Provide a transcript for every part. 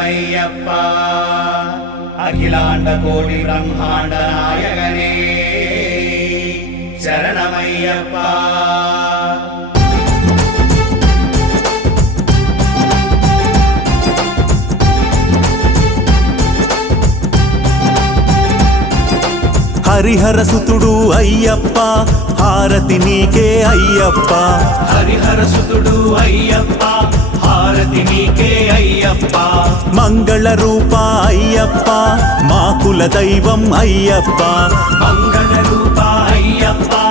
शरणमय्यप्पा अखिलांड कोटि ब्रह्मांड नायकने शरणमय्यप्पा हरिहर सुतुडु अय्यप्पा हारति नीके अय्यप्पा हरिहर सुतुडु अय्यप्पा हारति नीके अय्यप्पा मंगल रूपा अय्यप्पा मा कुल दैवं अय्यप्पा मंगल रूपा अय्यप्पा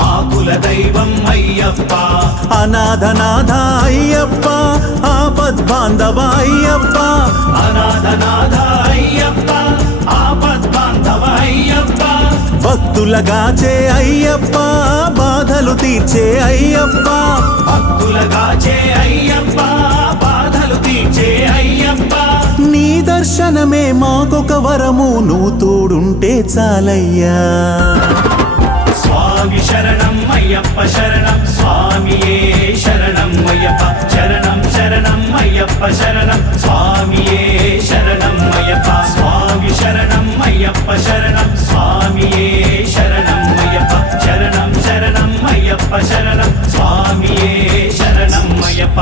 मा कुल दैवं अय्यप्पा अनाथनाथ अय्यप्पा आपद्बान्धव अय्यप्पा अनाथनाथ अय्यप्पा आपद्बान्धव अय्यप्पा భక్తులగాచే అయ్యప్ప బాధలు తీర్చే అయ్యప్ప భక్తులగాచే అయ్యప్ప బాధలు తీర్చే అయ్యప్ప నీ దర్శనమే మాకొక వరము నువ్వు తోడుంటే చాలయ్యా స్వామి శరణం అయ్యప్ప శరణం స్వామియే శరణం అయ్యప్ప శరణం శరణం అయ్యప్ప శరణం స్వామియే శరణం అయ్యప్ప స్వామి శరణం అయ్యప్ప శరణం స్వామియే శరణం అయ్యప్ప శరణం శరణం అయ్యప్ప శరణం స్వామియే శరణం అయ్యప్ప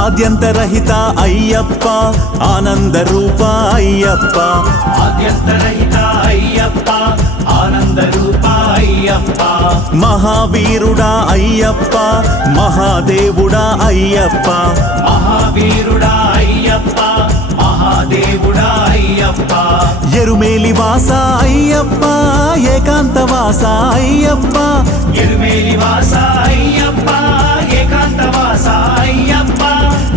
ఆద్యంతరహిత అయ్యప్ప ఆనంద రూప అయ్యప్ప ఆద్యంతరహిత అయ్యప్ప ఆనంద రూప అయ్యప్ప మహావీరుడా అయ్యప్ప మహాదేవుడా అయ్యప్ప మహావీరుడా అయ్యప్ప మహాదేవుడా అయ్యప్ప ఎరుమేలి వాస అయ్యప్ప ఏకాంతవాస అయ్యప్ప ఎరుమేలి వాస అయ్యప్ప ఏకాంతవాస అయ్యప్ప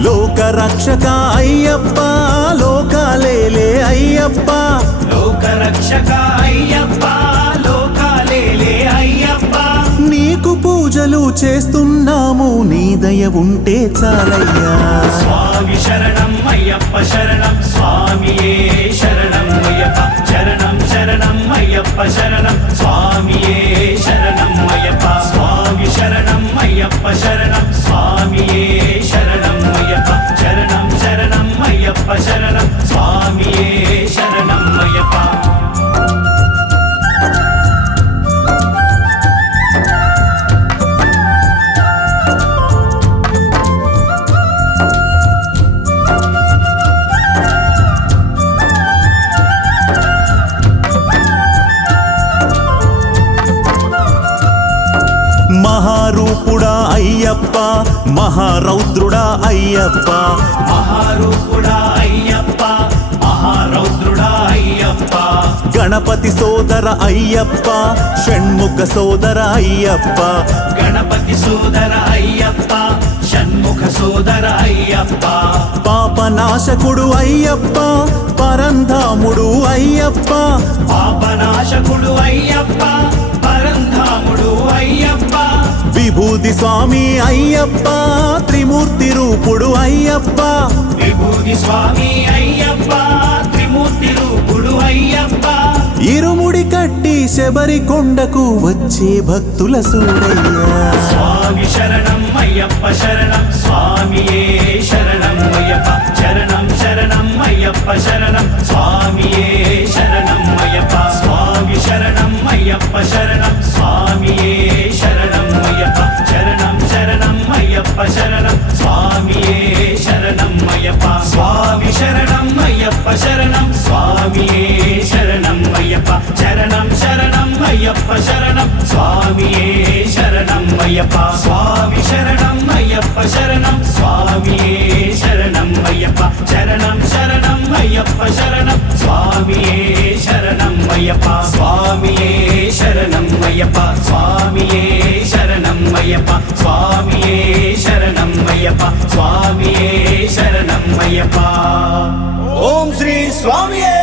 లోక రక్షక అయ్యప్ప లోకాలేలే అయ్యప్ప లోక రక్షక అయ్యప్ప లోకాలేలే అయ్యప్ప నీకు పూజలు చేస్తున్నాము నీ దయ ఉంటే చాలయ్యా స్వామి శరణం అయ్యప్ప శరణం స్వామియే శరణం అయ్యప్ప శరణం శరణం అయ్యప్ప శరణం స్వామియే శరణం అయ్యప్ప స్వామి శరణం అయ్యప్ప శరణం స్వామియే శరణం అయ్యప్ప శరణం శరణం అయ్యప్ప శరణం స్వామియే శరణం అయ్యప్ప మహారూపుడా అయ్యప్ప మహారౌద్రుడా అయ్యప్ప మహారూపుడా అయ్యప్ప మహారౌద్రుడా అయ్యప్ప గణపతి సోదర అయ్యప్ప షణ్ముఖ సోదర అయ్యప్ప గణపతి సోదర అయ్యప్ప షణ్ముఖ సోదర అయ్యప్ప పాపనాశకుడు అయ్యప్ప పరంధాముడు అయ్యప్ప పాపనాశకుడు అయ్యప్ప పరంధాముడు అయ్యప్ప విభూతి స్వామి అయ్యప్ప త్రిమూర్తి రూపుడు అయ్యప్ప విభూతి స్వామి అయ్యప్ప త్రిమూర్తి రూపుడు అయ్యప్ప ఇరుముడి కట్టి శబరి కొండకు వచ్చే భక్తుల సూడయ్యా స్వామి శరణం అయ్యప్ప శరణం స్వామియే శరణం అయ్యప్ప శరణం శరణం అయ్యప్ప శరణం స్వామియే శరణం అయ్యప్ప స్వామి శరణం అయ్యప్ప శరణం స్వామియే శరణం అయ్యప్ప శరణం శరణం అయ్యప్ప శరణం స్వామియే శరణం అయ్యప్ప స్వామి శరణం అయ్యప్ప శరణం స్వామియే శరణం అయ్యప్ప శరణం శరణం అయ్యప్ప శరణం స్వామియే శరణం అయ్యప్ప స్వామి శరణం అయ్యప్ప శరణం స్వామియే శరణం అయ్యప్ప శరణం శరణం అయ్యప్ప శరణం స్వామియే శరణం అయ్యప్ప స్వామియే శరణం అయ్యప్ప స్వామియే శరణం అయ్యప్ప స్వామియే శరణం అయ్యప్ప స్వామియే శరణం అయ్యప్ప ఓం శ్రీ స్వామియే